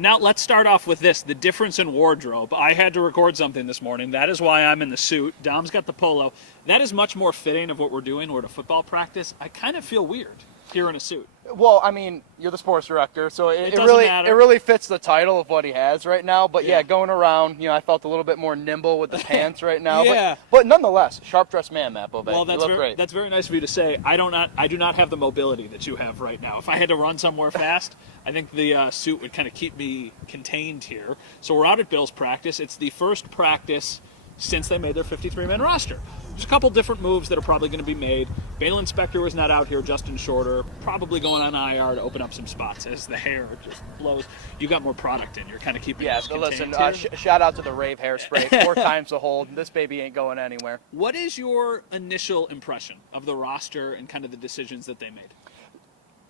Now, let's start off with this, the difference in wardrobe. I had to record something this morning. That is why I'm in the suit. Dom's got the polo. That is much more fitting of what we're doing. We're at a football practice. I kind of feel weird here in a suit. Well, I mean, you're the sports director, so it doesn't really matter. it really fits the title of what he has right now. But yeah, going around, I felt a little bit more nimble with the pants right now. Yeah. But nonetheless, sharp dressed man, Matt Bové. Well, you look great. that's very nice of you to say. I do not have the mobility that you have right now. If I had to run somewhere fast, I think the suit would kind of keep me contained here. So we're out at Bills practice. It's the first practice since they made their 53-man roster. There's a couple different moves that are probably going to be made. Balin Spector was not out here. Justin Shorter probably going on IR to open up some spots as the hair just blows. You got more product in. You're kind of keeping Yeah, this so listen, contained. shout out to the Rave hairspray. 4 times the hold. This baby ain't going anywhere. What is your initial impression of the roster and kind of the decisions that they made?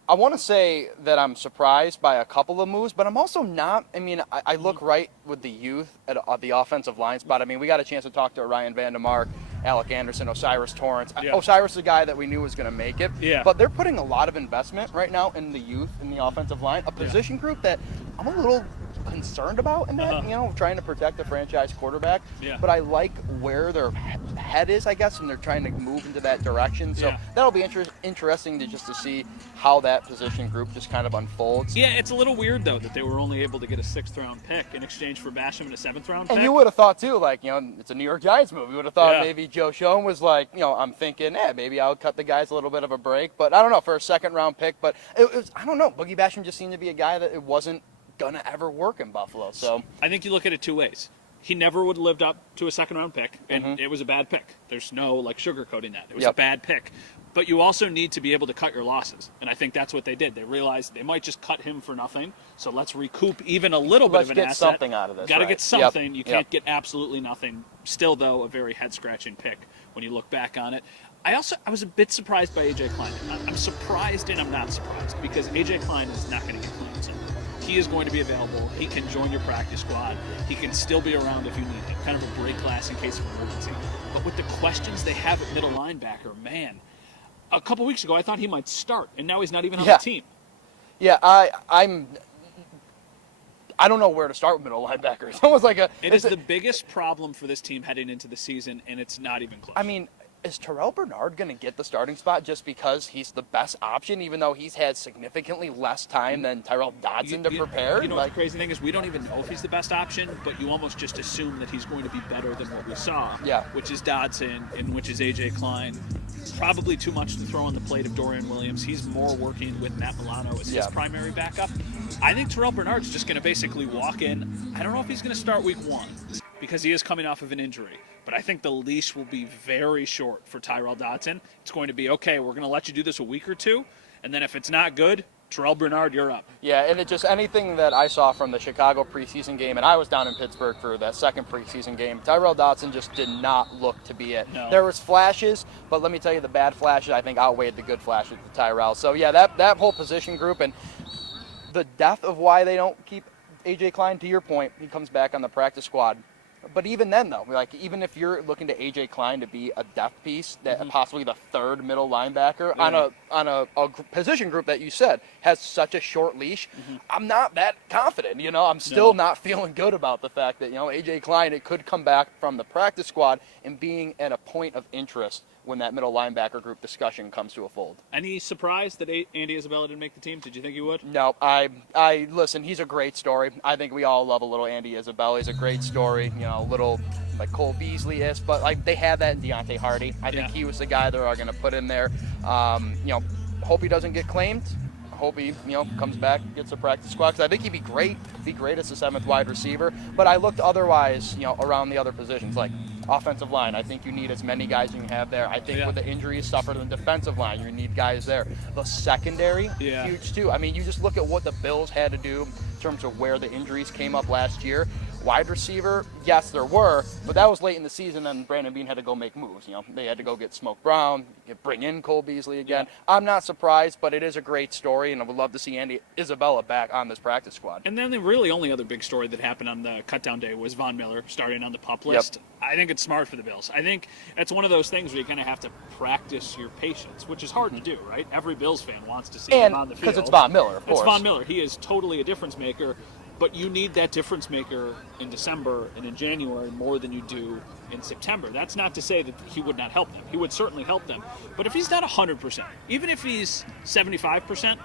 I want to say that I'm surprised by a couple of moves, but I'm also not. I mean, I look right with the youth at the offensive line spot. I mean, we got a chance to talk to Ryan Vandermark, Alec Anderson, Osiris Torrance. Yeah. Osiris is a guy that we knew was going to make it. Yeah. But they're putting a lot of investment right now in the youth, in the offensive line, a position group that I'm a little concerned about in that, trying to protect the franchise quarterback. Yeah. But I like where their head is, I guess, and they're trying to move into that direction. So that'll be interesting to see how that position group just kind of unfolds. Yeah, it's a little weird, though, that they were only able to get a 6th-round pick in exchange for Basham and a 7th-round pick. And you would have thought, too, it's a New York Giants move. You would have thought maybe Joe Schoen was like, I'm thinking, maybe I'll cut the guys a little bit of a break. But I don't know, for a 2nd-round pick. But it was, I don't know, Boogie Basham just seemed to be a guy that it wasn't going to ever work in Buffalo. So I think you look at it 2 ways. He never would have lived up to a 2nd-round pick, and it was a bad pick. There's no, sugarcoating that. It was a bad pick. But you also need to be able to cut your losses, and I think that's what they did. They realized they might just cut him for nothing, so let's recoup even a little bit of an asset. Let's get something out of this. Got to get something. Yep. You can't get absolutely nothing. Still, though, a very head-scratching pick when you look back on it. I was a bit surprised by A.J. Klein. I'm surprised and I'm not surprised, because A.J. Klein is not going to get claimed somewhere. He is going to be available. He can join your practice squad. He can still be around if you need him, kind of a break glass in case of emergency. But with the questions they have at middle linebacker, man, a couple weeks ago I thought he might start, and now he's not even on the team. Yeah, I don't know where to start with middle linebacker. It's almost like It is the biggest problem for this team heading into the season, and it's not even close. I mean, is Terrell Bernard going to get the starting spot just because he's the best option, even though he's had significantly less time than Tyrell Dodson to prepare? You know what the crazy thing is? We don't even know if he's the best option, but you almost just assume that he's going to be better than what we saw, which is Dodson and which is A.J. Klein. Probably too much to throw on the plate of Dorian Williams. He's more working with Matt Milano as his primary backup. I think Terrell Bernard's just going to basically walk in. I don't know if he's going to start week 1 because he is coming off of an injury. But I think the leash will be very short for Tyrell Dodson. It's going to be, okay, we're going to let you do this a week or 2, and then if it's not good, Terrell Bernard, you're up. Yeah, and it just anything that I saw from the Chicago preseason game, and I was down in Pittsburgh for that second preseason game, Tyrell Dodson just did not look to be it. No. There was flashes, but let me tell you, the bad flashes, I think, outweighed the good flashes with Tyrell. So, yeah, that whole position group and the depth of why they don't keep A.J. Klein, to your point, he comes back on the practice squad. But even then, though, even if you're looking to A.J. Klein to be a depth piece, that possibly the 3rd middle linebacker on a position group that you said has such a short leash, I'm not that confident. I'm still not feeling good about the fact that A.J. Klein, it could come back from the practice squad and being at a point of interest when that middle linebacker group discussion comes to a fold. Any surprise that Andy Isabella didn't make the team? Did you think he would? No, I listen, he's a great story. I think we all love a little Andy Isabella. He's a great story, a little like Cole Beasley-ish, but they had that in Deontay Hardy. I think he was the guy they're going to put in there. Hope he doesn't get claimed. Hope he, comes back, gets a practice squad, because I think he'd be great as a 7th wide receiver. But I looked otherwise, around the other positions, like offensive line. I think you need as many guys you can have there. I think with the injuries suffered in the defensive line, you need guys there. The secondary, huge too. I mean, you just look at what the Bills had to do in terms of where the injuries came up last year. Wide receiver, yes, there were, but that was late in the season, and Brandon Beane had to go make moves. They had to go get Smoke Brown, bring in Cole Beasley again. I'm not surprised, but it is a great story, and I would love to see Andy Isabella back on this practice squad. And then the really only other big story that happened on the cutdown day was Von Miller starting on the PUP list. I think it's smart for the Bills. I think it's one of those things where you kind of have to practice your patience, which is hard to do, right? Every Bills fan wants to see him on the field. Because it's Von Miller, of course. It's Von Miller. He is totally a difference maker. But you need that difference maker in December and in January more than you do in September. That's not to say that he would not help them. He would certainly help them. But if he's not 100%, even if he's 75%,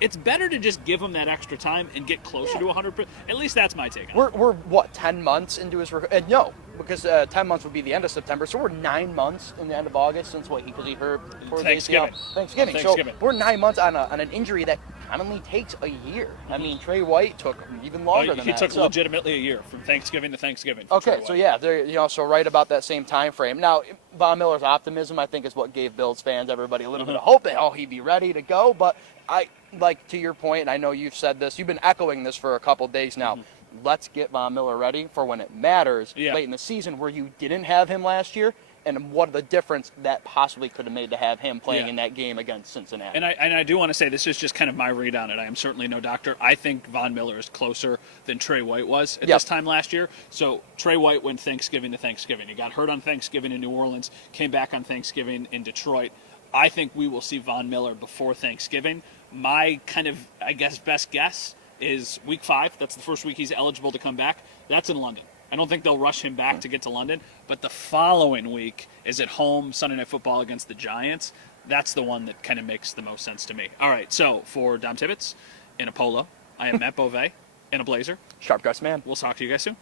it's better to just give him that extra time and get closer to 100%. At least that's my take on it. We're what, 10 months into his no, because 10 months would be the end of September, so we're 9 months in the end of August since what, because he hurt before Thanksgiving. Thanksgiving. So we're 9 months on an injury that commonly takes a year. I mean, Trey White took even longer than that. He took legitimately a year from Thanksgiving to Thanksgiving. Okay, so yeah, they're so right about that same time frame. Now, Von Miller's optimism, I think, is what gave Bills fans, everybody, a little bit of hope that he'd be ready to go. But I like, to your point, and I know you've said this, you've been echoing this for a couple days now. Let's get Von Miller ready for when it matters late in the season, where you didn't have him last year. And what the difference that possibly could have made to have him playing in that game against Cincinnati. And I do want to say, this is just kind of my read on it. I am certainly no doctor. I think Von Miller is closer than Trey White was at this time last year. So Trey White went Thanksgiving to Thanksgiving. He got hurt on Thanksgiving in New Orleans, came back on Thanksgiving in Detroit. I think we will see Von Miller before Thanksgiving. My kind of, I guess, best guess is week 5. That's the first week he's eligible to come back. That's in London. I don't think they'll rush him back to get to London, but the following week is at home, Sunday Night Football against the Giants. That's the one that kind of makes the most sense to me. All right, so for Dom Tibbetts in a polo, I am Matt Bové in a blazer. Sharp dressed man. We'll talk to you guys soon.